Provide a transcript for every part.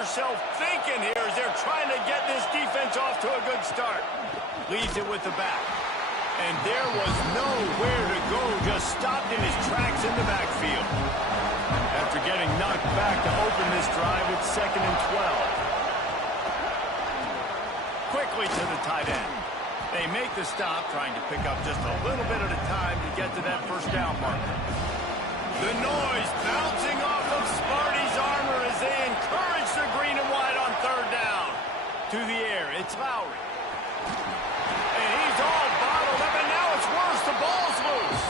yourself thinking here as they're trying to get this defense off to a good start. Leads it with the back. And there was nowhere to go, just stopped in his tracks in the backfield. After getting knocked back to open this drive, it's 2nd and 12. Quickly to the tight end. They make the stop, trying to pick up just a little bit at a time to get to that first down marker. The noise bouncing off of Sparty's armor as they encourage the green and white on 3rd down. To the air, it's Lowry. And he's all bottled up, and now it's worse. The ball's loose.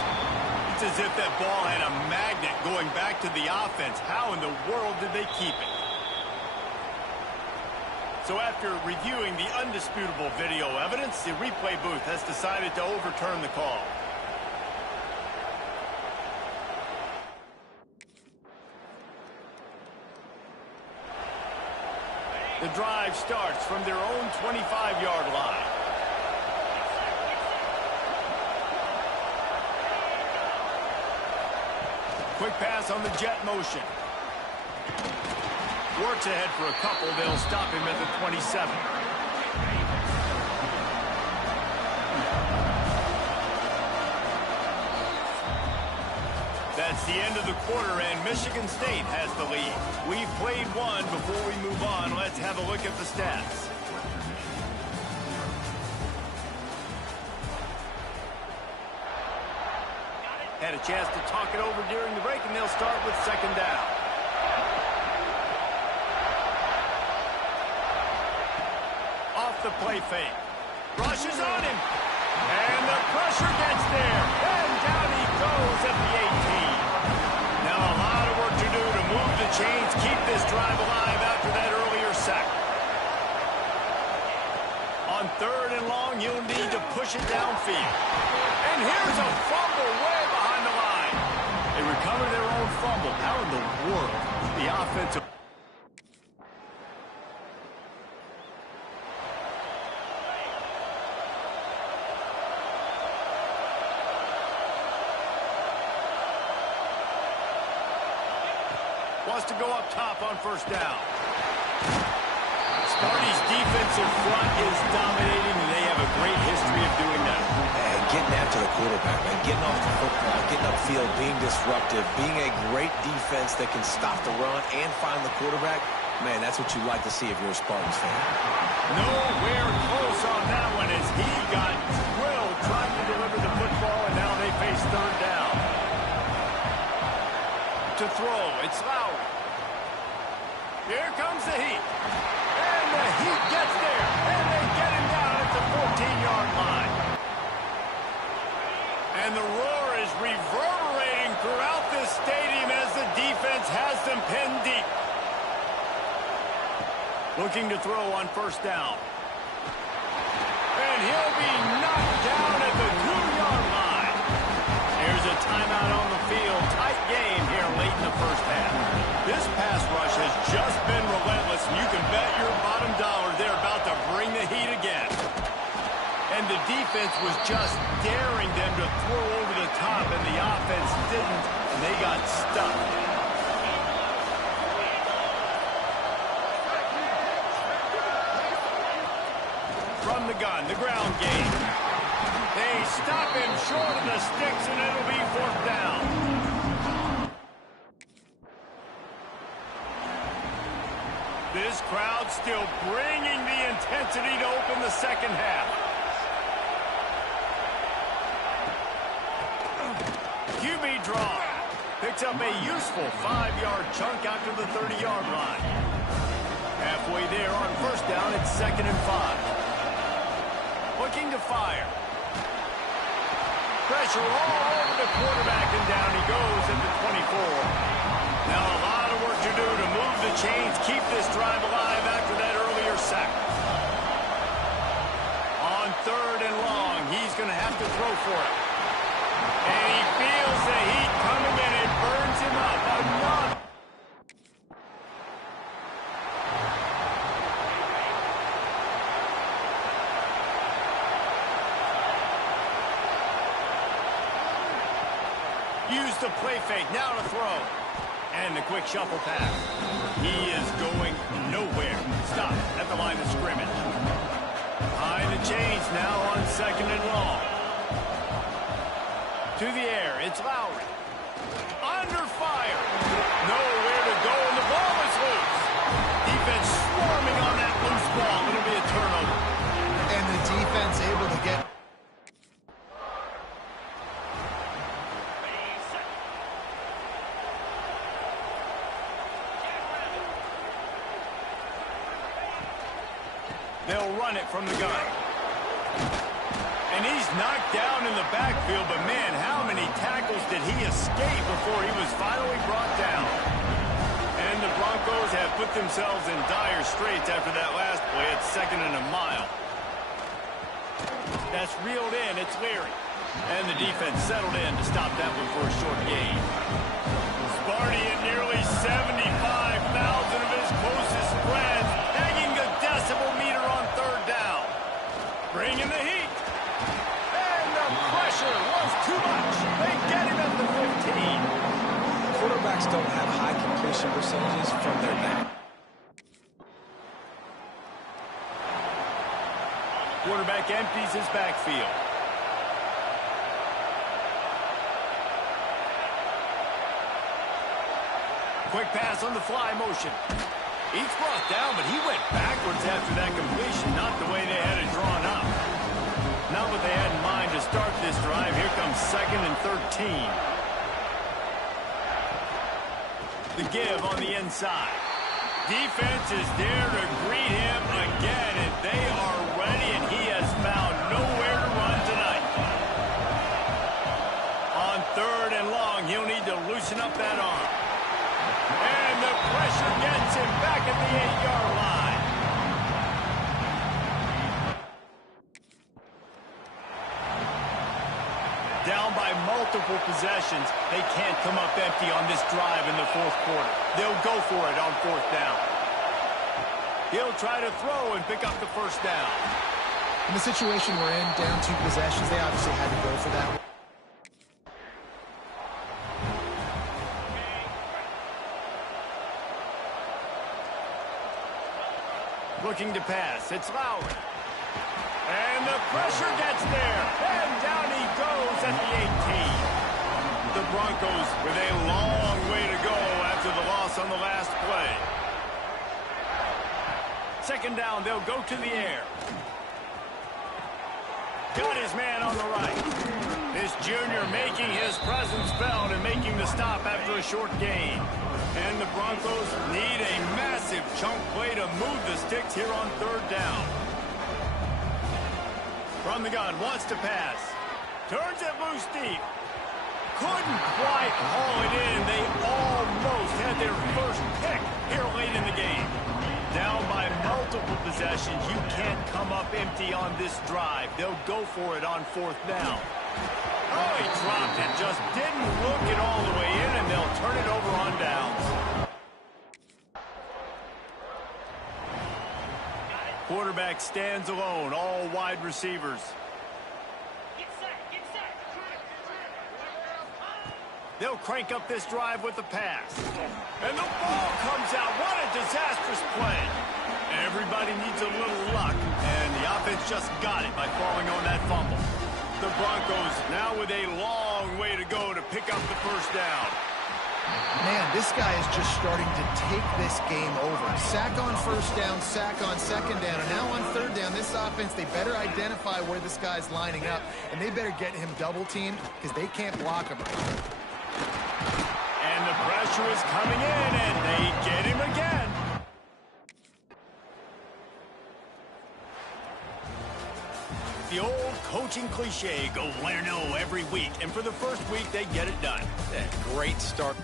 It's as if that ball had a magnet going back to the offense. How in the world did they keep it? So after reviewing the undisputable video evidence, the replay booth has decided to overturn the call. The drive starts from their own 25-yard line. Quick pass on the jet motion. Works ahead for a couple. They'll stop him at the 27. That's the end of the quarter, and Michigan State has the lead. We've played one. Before we move on, let's have a look at the stats. Had a chance to talk it over during the break, and they'll start with 2nd down. Off the play fake. Rushes on him. And the pressure gets there. And down he goes at the 18. Now a lot of work to do to move the chains, keep this drive alive after that earlier sack. On 3rd and long, you'll need to push it downfield. And here's a fumble way behind the line. They recover their own fumble. How in the world the offensive... Wants to go up top on 1st down. Sparty's defensive front is dominating, and they have a great history of doing that. And getting after the quarterback, man. Getting off the football, getting upfield, being disruptive, being a great defense that can stop the run and find the quarterback. Man, that's what you like to see if you're a Spartans fan. Nowhere close on that one as he got drilled trying to deliver the football, and now they face 3rd down. To throw, it's Lowry. Here comes the heat. And the heat gets there. And they get him down at the 14-yard line. And the roar is reverberating throughout this stadium as the defense has them pinned deep. Looking to throw on 1st down. And he'll be knocked down at the 2-yard line. Here's a timeout on the field. Tight game here late in the 1st half. This pass rush has just been relentless, and you can bet your bottom dollar they're about to bring the heat again. And the defense was just daring them to throw over the top, and the offense didn't, and they got stuck. From the gun, the ground game. They stop him short of the sticks, and it'll be 4th down. This crowd still bringing the intensity to open the 2nd half. QB draw. Picks up a useful 5-yard chunk out to the 30-yard line. Halfway there on 1st down, it's 2nd and 5. Looking to fire. Pressure all over the quarterback, and down he goes at the 24. Now a lot of work to do to move the chains, keep this drive alive after that earlier sack. On 3rd and long, he's going to have to throw for it. And he feels the heat coming in. It burns him up. Enough. Use the play fake, now to throw. And the quick shuffle pass. He is going nowhere. the line of scrimmage. Behind the chains now on 2nd and long. To the air, it's Lowry. Under fire. Nowhere to go, and the ball is loose. Defense swarming on that loose ball. It'll be a turnover. And the defense able to get... They'll run it from the gun. And he's knocked down in the backfield, but man, how many tackles did he escape before he was finally brought down? And the Broncos have put themselves in dire straits after that last play at 2nd and a mile. That's reeled in, it's Leary. And the defense settled in to stop that one for a short gain. Sparty at nearly 75,000 of his closest friends, hanging the decibel meter on 3rd down. Bringing the heat. And the pressure was too much. They get him at the 15. Quarterbacks don't have high completion percentages from their back. Quarterback empties his backfield. Quick pass on the fly motion. He's brought down, but he went backwards after that completion, not the way they had it drawn up. Not what they had in mind to start this drive. Here comes 2nd and 13. The give on the inside. Defense is there to greet him again, and they are ready, and he has found nowhere to run tonight. On 3rd and long, he'll need to loosen up that arm. And the pressure gets him back at the 8-yard line. Down by multiple possessions, they can't come up empty on this drive in the 4th quarter. They'll go for it on 4th down. He'll try to throw and pick up the 1st down. In the situation we're in, down 2 possessions, they obviously had to go for that one. Looking to pass, it's Lowry. And the pressure gets there. And down he goes at the 18. The Broncos with a long way to go after the loss on the last play. 2nd down, they'll go to the air. Got his man on the right. This junior making his presence felt and making the stop after a short gain. And the Broncos need a massive chunk play to move the sticks here on 3rd down. From the gun, wants to pass. Turns it loose deep. Couldn't quite haul it in. They almost had their first pick here late in the game. Down by multiple possessions, you can't come up empty on this drive. They'll go for it on 4th down. Oh, he dropped it. Just didn't look it all the way in, and they'll turn it over on downs. Quarterback stands alone, all wide receivers. They'll crank up this drive with the pass. And the ball comes out. What a disastrous play. Everybody needs a little luck, and the offense just got it by falling on that fumble. The Broncos now with a long way to go to pick up the 1st down. Man, this guy is just starting to take this game over. Sack on 1st down, sack on 2nd down, and now on 3rd down, this offense, they better identify where this guy's lining up, and they better get him double-teamed because they can't block him. And the pressure is coming in, and they get him again. The old coaching cliche, go win or no every week. And for the first week, they get it done. Great start.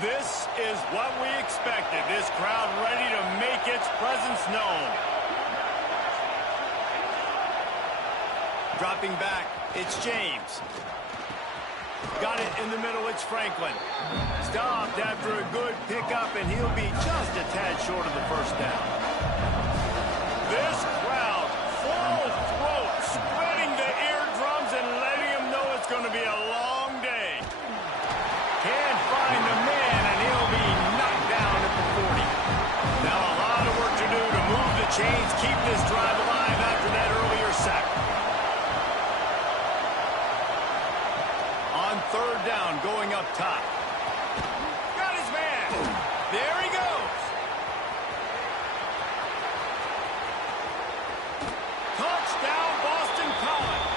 This is what we expected. This crowd ready to make its presence known. Dropping back, it's James. Got it in the middle, it's Franklin. Stopped after a good pickup, and he'll be just a tad short of the first down. This crowd, full throat, spreading the eardrums and letting them know it's going to be a long day. Can't find the man, and he'll be knocked down at the 40. Now a lot of work to do to move the chains, keep this drive alive after that earlier sack. On third down, going up top. Got his man. There he goes. Touchdown, Boston College.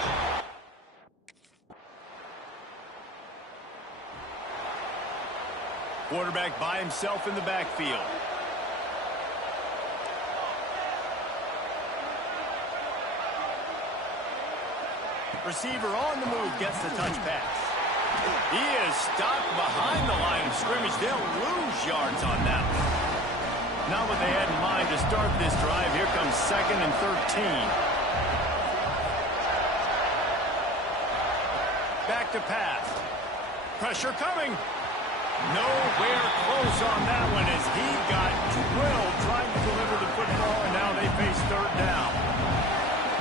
Quarterback by himself in the backfield. Receiver on the move gets the touch pass. He is stopped behind the line of scrimmage. They'll lose yards on that one. Not what they had in mind to start this drive. Here comes 2nd and 13. Back to pass. Pressure coming. Nowhere close on that one as he got drilled trying to deliver the football, and now they face third down.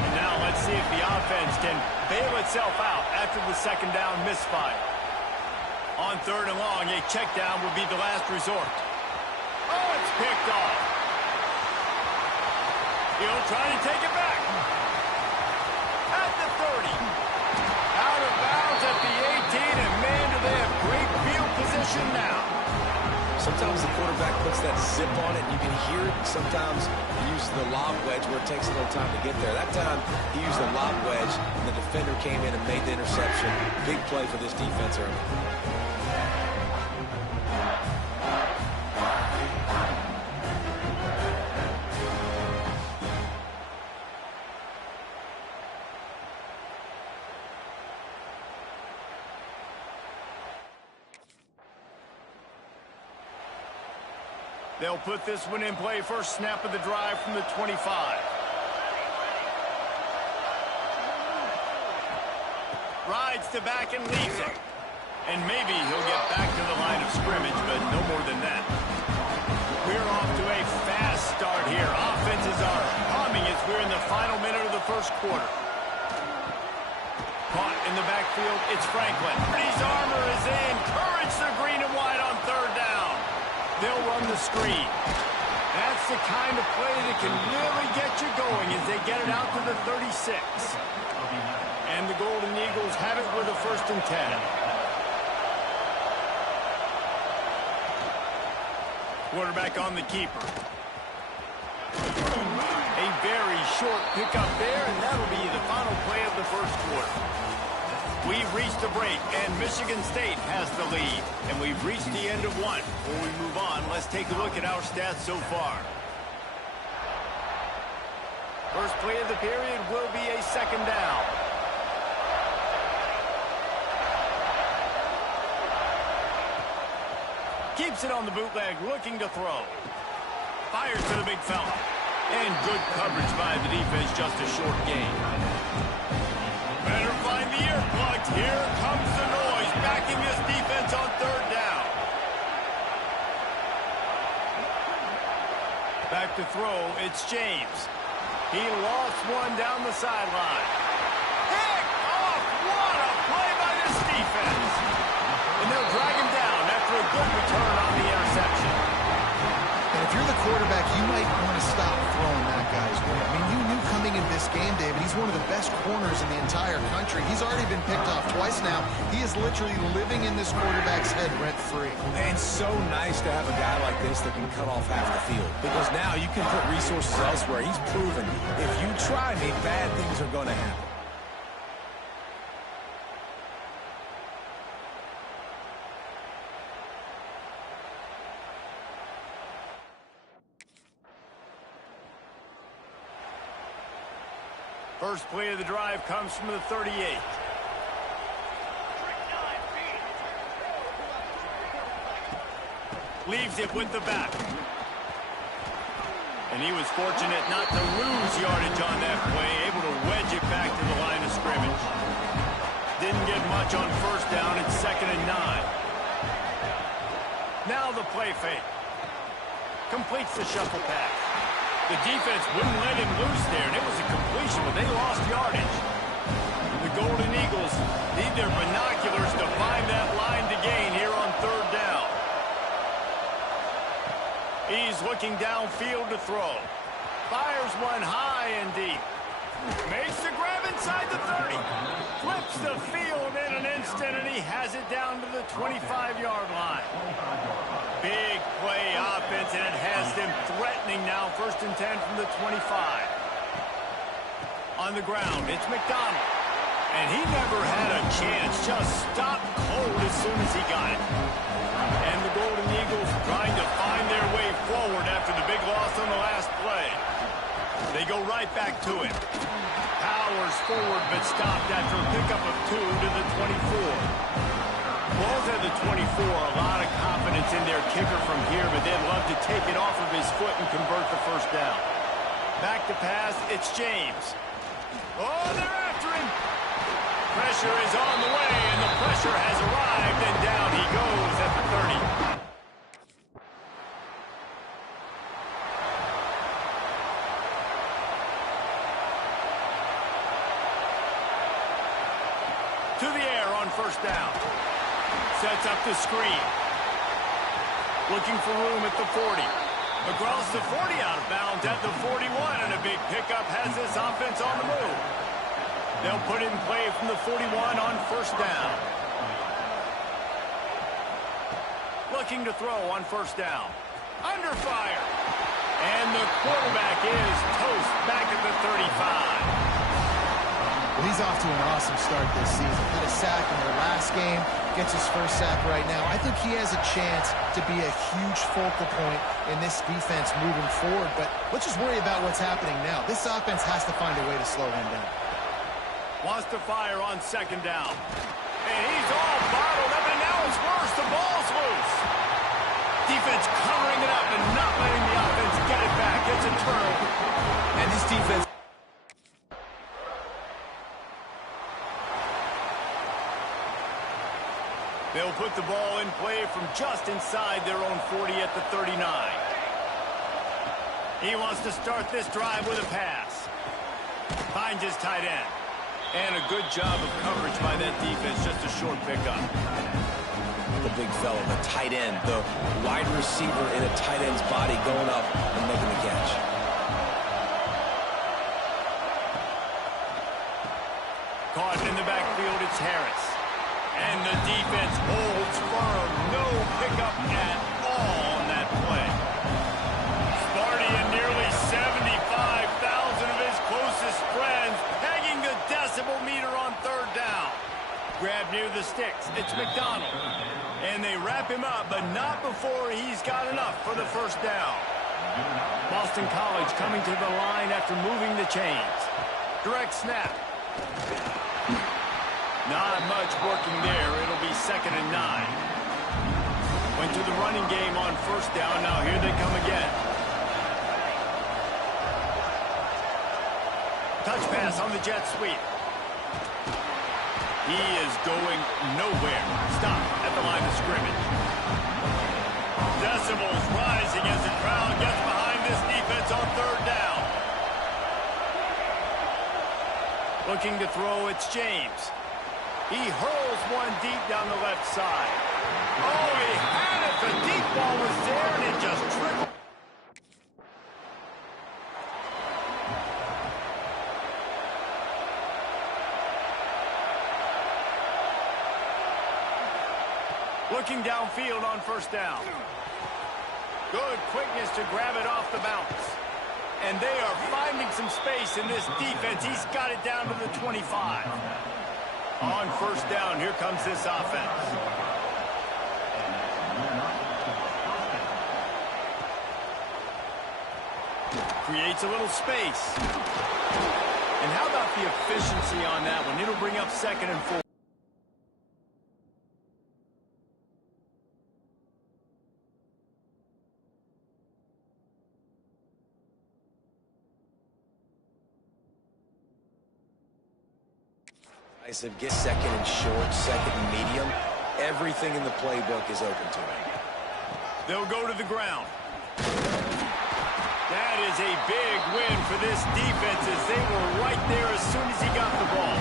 And now let's see if the offense can bail itself out after the second down misfire. On third and long, a check down will be the last resort. Oh, it's picked off. He'll try to take it back. At the 30. Out of bounds at the 18, and man, do they have great field position now. Sometimes the quarterback puts that zip on it, and you can hear it. Sometimes he uses the lob wedge where it takes a little time to get there. That time, he used the lob wedge, and the defender came in and made the interception. Big play for this defense early. They'll put this one in play. First snap of the drive from the 25. Rides to back and leaves it. And maybe he'll get back to the line of scrimmage, but no more than that. We're off to a fast start here. Offenses are humming as we're in the final minute of the first quarter. Caught in the backfield, it's Franklin. His armor as they encourage the green and white on third down. They'll run the screen. That's the kind of play that can really get you going as they get it out to the 36. And the Golden Eagles have it with a 1st and 10. Quarterback on the keeper. A very short pickup there, and that'll be the final play of the first quarter. We've reached a break, and Michigan State has the lead. And we've reached the end of one. Before we move on, let's take a look at our stats so far. First play of the period will be a second down. Keeps it on the bootleg, looking to throw. Fires to the big fella. And good coverage by the defense, just a short gain. Better find the earplugs. Here comes the noise, backing this defense on third down. Back to throw, it's James. He lost one down the sideline. Pick off! What a play by this defense! And they'll drag him down after a good return on the interception. And if you're the quarterback, you might want to stop throwing that guy's way. I mean, you knew coming into this game, David, he's one of the best corners in the entire country. He's already been picked off twice now. He is literally living in this quarterback's head rent-free. And so nice to have a guy like this that can cut off half the field. Because now you can put resources elsewhere. He's proven if you try me, bad things are going to happen. First play of the drive comes from the 38. Leaves it with the back. And he was fortunate not to lose yardage on that play, able to wedge it back to the line of scrimmage. Didn't get much on first down. It's 2nd and 9. Now the play fake. Completes the shuffle pass. The defense wouldn't let him loose there, and it was a completion, but they lost yardage. The Golden Eagles need their binoculars to find that line to gain here on third down. He's looking downfield to throw. Fires one high and deep. Makes the grab inside the 30. Flips the field in an instant, and he has it down to the 25-yard line. Big play offense, and it has them threatening now. 1st and 10 from the 25. On the ground, it's McDonald. And he never had a chance. Just stopped cold as soon as he got it. And the Golden Eagles trying to find their way forward after the big loss on the last play. They go right back to it. Powers forward, but stopped after a pickup of 2 to the 24. Ball's at the 24, a lot of confidence in their kicker from here, but they'd love to take it off of his foot and convert the first down. Back to pass, it's James. Oh, they're after him. Pressure is on the way, and the pressure has arrived, and down he goes at the 30. To the air on first down. Sets up the screen. Looking for room at the 40. Across the 40 out of bounds at the 41, and a big pickup has this offense on the move. They'll put it in play from the 41 on first down. Looking to throw on first down. Under fire. And the quarterback is toast back at the 35. Well, he's off to an awesome start this season. Had a sack in their last game. Gets his first sack right now. I think he has a chance to be a huge focal point in this defense moving forward. But let's just worry about what's happening now. This offense has to find a way to slow him down. Wants to fire on second down. And he's all bottled up, and now it's worse. The ball's loose. Defense covering it up and not letting the offense get it back. It's a turnover. And this defense... They'll put the ball in play from just inside their own 40 at the 39. He wants to start this drive with a pass. Finds his tight end. And a good job of coverage by that defense. Just a short pickup. The big fella, the tight end, the wide receiver in a tight end's body going up and making the catch. Caught in the backfield, it's Harris. And the defense holds firm. No pickup at all on that play. Sparty and nearly 75,000 of his closest friends pegging the decibel meter on third down. Grab near the sticks. It's McDonald. And they wrap him up, but not before he's got enough for the first down. Boston College coming to the line after moving the chains. Direct snap. Not much working there. It'll be 2nd and 9. Went to the running game on 1st down. Now here they come again. Touch pass on the jet sweep. He is going nowhere. Stop at the line of scrimmage. Decibels rising as the crowd gets behind this defense on 3rd down. Looking to throw, it's James. He hurls one deep down the left side. Oh, he had it. The deep ball was there, and it just trickled. Looking downfield on 1st down. Good quickness to grab it off the bounce. And they are finding some space in this defense. He's got it down to the 25. On 1st down, here comes this offense. Creates a little space. And how about the efficiency on that one? It'll bring up 2nd and 4. Get 2nd and short, 2nd and medium. Everything in the playbook is open to him. They'll go to the ground. That is a big win for this defense as they were right there as soon as he got the ball.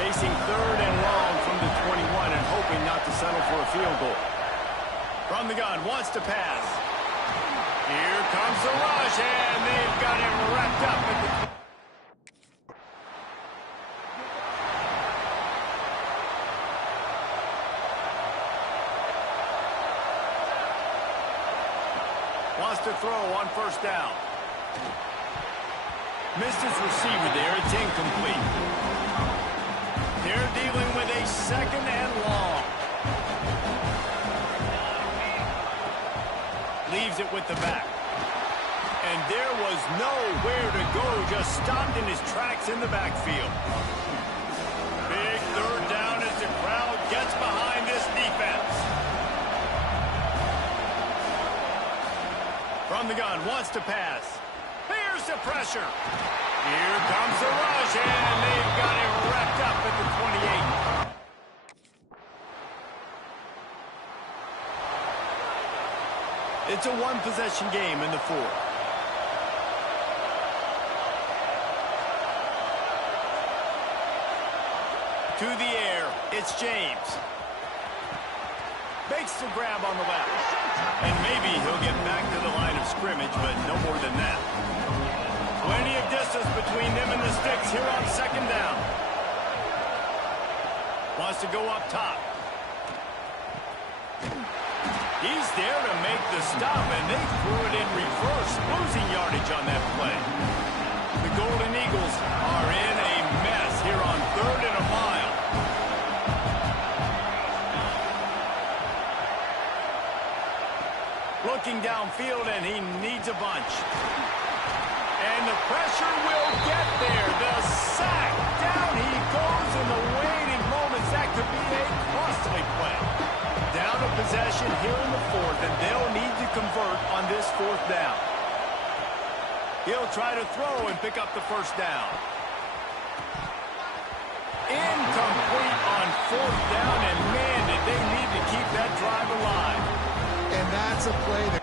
Facing 3rd and long from the 21 and hoping not to settle for a field goal. From the gun, wants to pass. Here comes the rush, and they've got him wrapped up at the... Wants to throw on 1st down. Missed his receiver there. It's incomplete. They're dealing with a 2nd and long. Leaves it with the back. And there was nowhere to go. Just stopped in his tracks in the backfield. Big 3rd down as the crowd gets behind this defense. From the gun, wants to pass. Here's the pressure. Here comes the rush, and they've got him wrapped up at the 28. It's a one-possession game in the 4th. To the air, it's James. Makes the grab on the left. And maybe he'll get back to the line of scrimmage, but no more than that. Plenty of distance between them and the sticks here on 2nd down. Wants to go up top. He's there to make the stop, and they threw it in reverse, losing yardage on that play. The Golden Eagles are in a mess here on 3rd and a mile. Looking downfield, and he needs a bunch. And the pressure will get there. The sack. Down he goes in the waiting moments. That could be a costly play. Down a possession here in the 4th, and they'll need to convert on this 4th down. He'll try to throw and pick up the 1st down. Incomplete on 4th down, and man, did they need to keep that drive alive. And that's a play that...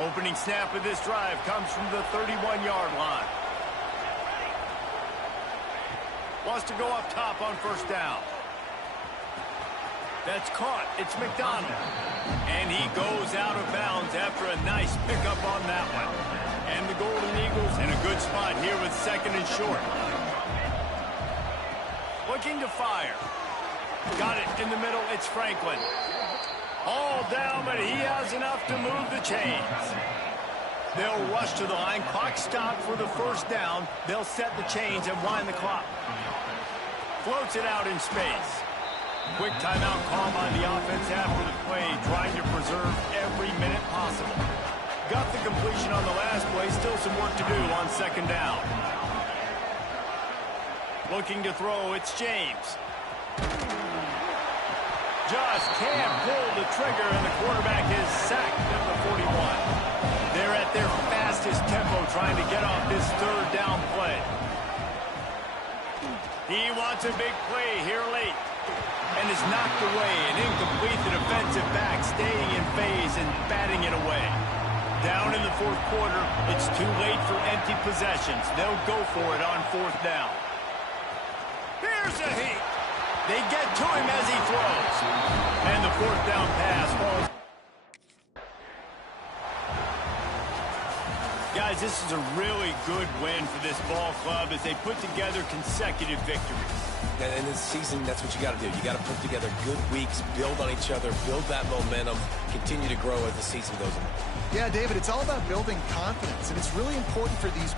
Opening snap of this drive comes from the 31-yard line. Wants to go up top on 1st down. That's caught. It's McDonald. And he goes out of bounds after a nice pickup on that one. And the Golden Eagles in a good spot here with 2nd and short. Looking to fire. Got it in the middle. It's Franklin. All down, but he has enough to move the chains. They'll rush to the line. Clock stopped for the 1st down. They'll set the chains and wind the clock. Floats it out in space. Quick timeout call by the offense after the play, trying to preserve every minute possible. Got the completion on the last play, still some work to do on second down. Looking to throw, it's James. Just can't pull the trigger, and the quarterback is sacked at the 41. They're at their fastest tempo trying to get off this third down play. He wants a big play here late. And is knocked away and incomplete. The defensive back staying in phase and batting it away. Down in the fourth quarter, it's too late for empty possessions. They'll go for it on fourth down. Here's a heat. They get to him as he throws. And the fourth down pass falls. Guys, this is a really good win for this ball club as they put together consecutive victories. And in this season, that's what you got to do. You got to put together good weeks, build on each other, build that momentum, continue to grow as the season goes on. Yeah, David, it's all about building confidence, and it's really important for these